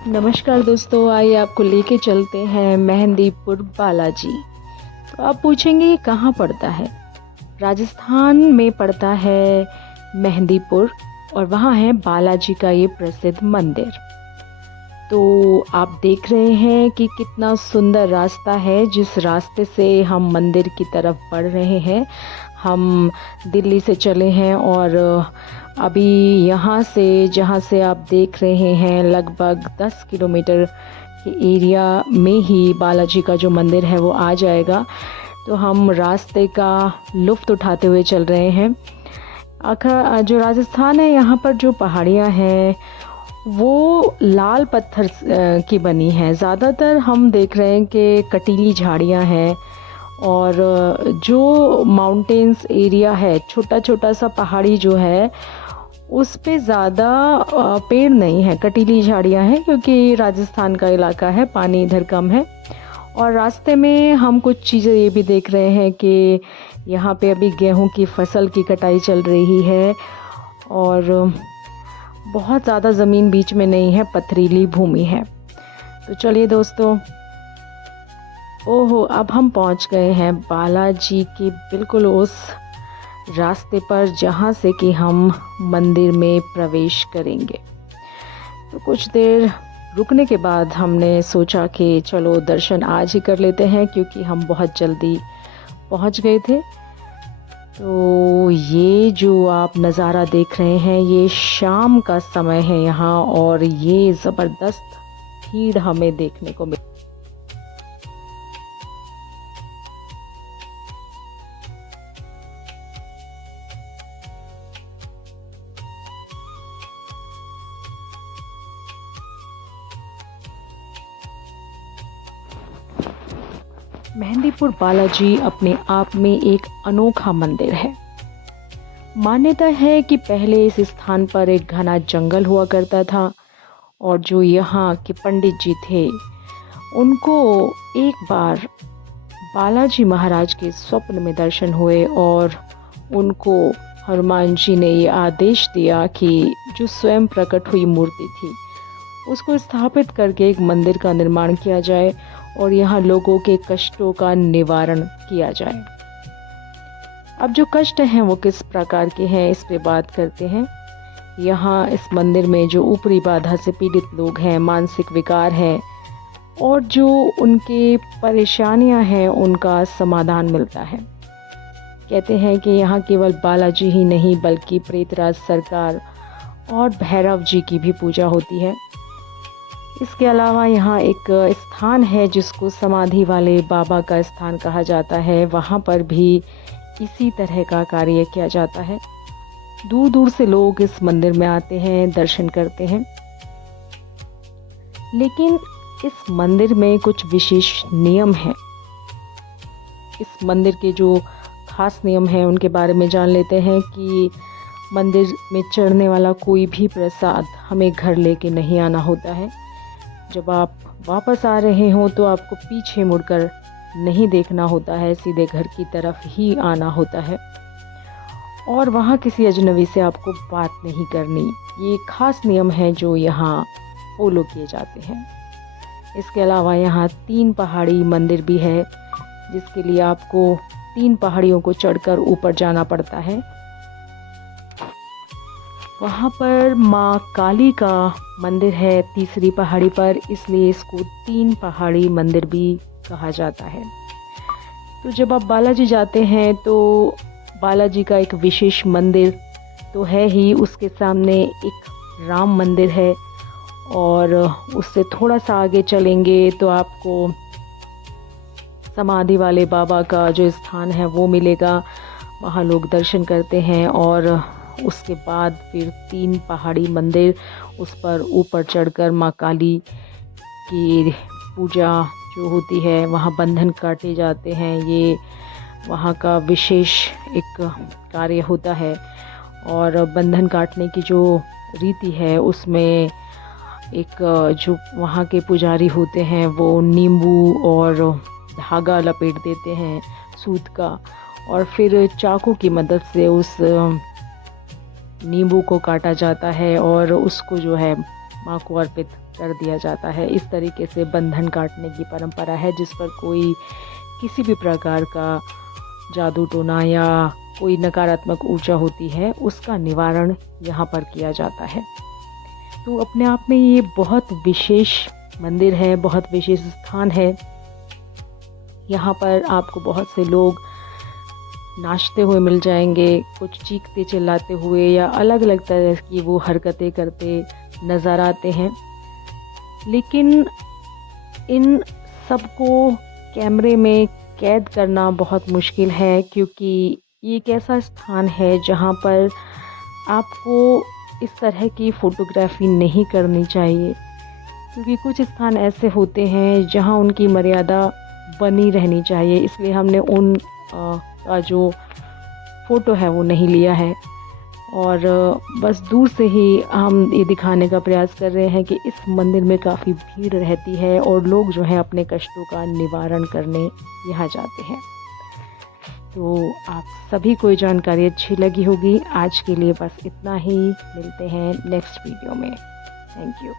नमस्कार दोस्तों, आइए आपको लेके चलते हैं मेहंदीपुर बालाजी। तो आप पूछेंगे ये कहाँ पड़ता है? राजस्थान में पड़ता है मेहंदीपुर, और वहाँ है बालाजी का ये प्रसिद्ध मंदिर। तो आप देख रहे हैं कि कितना सुंदर रास्ता है, जिस रास्ते से हम मंदिर की तरफ बढ़ रहे हैं। हम दिल्ली से चले हैं और अभी यहाँ से, जहाँ से आप देख रहे हैं, लगभग 10 किलोमीटर के एरिया में ही बालाजी का जो मंदिर है वो आ जाएगा। तो हम रास्ते का लुत्फ़ उठाते हुए चल रहे हैं। आखिर जो राजस्थान है, यहाँ पर जो पहाड़ियाँ हैं वो लाल पत्थर की बनी हैं। ज़्यादातर हम देख रहे हैं कि कटीली झाड़ियाँ हैं, और जो माउंटेन्स एरिया है, छोटा छोटा सा पहाड़ी जो है, उस पे ज़्यादा पेड़ नहीं है, कटीली झाड़ियाँ हैं, क्योंकि राजस्थान का इलाका है, पानी इधर कम है। और रास्ते में हम कुछ चीज़ें ये भी देख रहे हैं कि यहाँ पे अभी गेहूं की फसल की कटाई चल रही है, और बहुत ज़्यादा ज़मीन बीच में नहीं है, पथरीली भूमि है। तो चलिए दोस्तों, ओहो, अब हम पहुँच गए हैं बालाजी के बिल्कुल उस रास्ते पर जहाँ से कि हम मंदिर में प्रवेश करेंगे। तो कुछ देर रुकने के बाद हमने सोचा कि चलो दर्शन आज ही कर लेते हैं, क्योंकि हम बहुत जल्दी पहुँच गए थे। तो ये जो आप नज़ारा देख रहे हैं, ये शाम का समय है यहाँ, और ये ज़बरदस्त भीड़ हमें देखने को मिली। मेहंदीपुर बालाजी अपने आप में एक अनोखा मंदिर है। मान्यता है कि पहले इस स्थान पर एक घना जंगल हुआ करता था, और जो यहाँ के पंडित जी थे, उनको एक बार बालाजी महाराज के स्वप्न में दर्शन हुए, और उनको हनुमान जी ने ये आदेश दिया कि जो स्वयं प्रकट हुई मूर्ति थी, उसको स्थापित करके एक मंदिर का निर्माण किया जाए, और यहाँ लोगों के कष्टों का निवारण किया जाए। अब जो कष्ट हैं वो किस प्रकार के हैं, इस पे बात करते हैं। यहाँ इस मंदिर में जो ऊपरी बाधा से पीड़ित लोग हैं, मानसिक विकार हैं, और जो उनके परेशानियां हैं, उनका समाधान मिलता है। कहते हैं कि यहाँ केवल बालाजी ही नहीं, बल्कि प्रेतराज सरकार और भैरव जी की भी पूजा होती है। इसके अलावा यहाँ एक स्थान है जिसको समाधि वाले बाबा का स्थान कहा जाता है। वहाँ पर भी इसी तरह का कार्य किया जाता है। दूर दूर से लोग इस मंदिर में आते हैं, दर्शन करते हैं। लेकिन इस मंदिर में कुछ विशेष नियम हैं। इस मंदिर के जो खास नियम हैं उनके बारे में जान लेते हैं कि मंदिर में चढ़ने वाला कोई भी प्रसाद हमें घर लेके नहीं आना होता है। जब आप वापस आ रहे हो तो आपको पीछे मुड़कर नहीं देखना होता है, सीधे घर की तरफ ही आना होता है, और वहाँ किसी अजनबी से आपको बात नहीं करनी। ये खास नियम है जो यहाँ फॉलो किए जाते हैं। इसके अलावा यहाँ 3 पहाड़ी मंदिर भी है, जिसके लिए आपको 3 पहाड़ियों को चढ़कर ऊपर जाना पड़ता है। वहाँ पर माँ काली का मंदिर है तीसरी पहाड़ी पर, इसलिए इसको 3 पहाड़ी मंदिर भी कहा जाता है। तो जब आप बालाजी जाते हैं तो बालाजी का एक विशेष मंदिर तो है ही, उसके सामने एक राम मंदिर है, और उससे थोड़ा सा आगे चलेंगे तो आपको समाधि वाले बाबा का जो स्थान है वो मिलेगा। वहाँ लोग दर्शन करते हैं, और उसके बाद फिर 3 पहाड़ी मंदिर, उस पर ऊपर चढ़कर माँ काली की पूजा जो होती है, वहाँ बंधन काटे जाते हैं। ये वहाँ का विशेष एक कार्य होता है, और बंधन काटने की जो रीति है उसमें एक जो वहाँ के पुजारी होते हैं वो नींबू और धागा लपेट देते हैं सूत का, और फिर चाकू की मदद से उस नींबू को काटा जाता है, और उसको जो है माँ को अर्पित कर दिया जाता है। इस तरीके से बंधन काटने की परंपरा है, जिस पर कोई किसी भी प्रकार का जादू टोना या कोई नकारात्मक ऊर्जा होती है उसका निवारण यहाँ पर किया जाता है। तो अपने आप में ये बहुत विशेष मंदिर है, बहुत विशेष स्थान है। यहाँ पर आपको बहुत से लोग नाचते हुए मिल जाएंगे, कुछ चीखते चिल्लाते हुए या अलग अलग तरह की वो हरकतें करते नज़र आते हैं। लेकिन इन सबको कैमरे में कैद करना बहुत मुश्किल है, क्योंकि ये एक ऐसा स्थान है जहाँ पर आपको इस तरह की फ़ोटोग्राफ़ी नहीं करनी चाहिए, क्योंकि कुछ स्थान ऐसे होते हैं जहाँ उनकी मर्यादा बनी रहनी चाहिए। इसलिए हमने उन का जो फ़ोटो है वो नहीं लिया है, और बस दूर से ही हम ये दिखाने का प्रयास कर रहे हैं कि इस मंदिर में काफ़ी भीड़ रहती है और लोग जो हैं अपने कष्टों का निवारण करने यहाँ जाते हैं। तो आप सभी को ये जानकारी अच्छी लगी होगी। आज के लिए बस इतना ही, मिलते हैं नेक्स्ट वीडियो में। Thank you.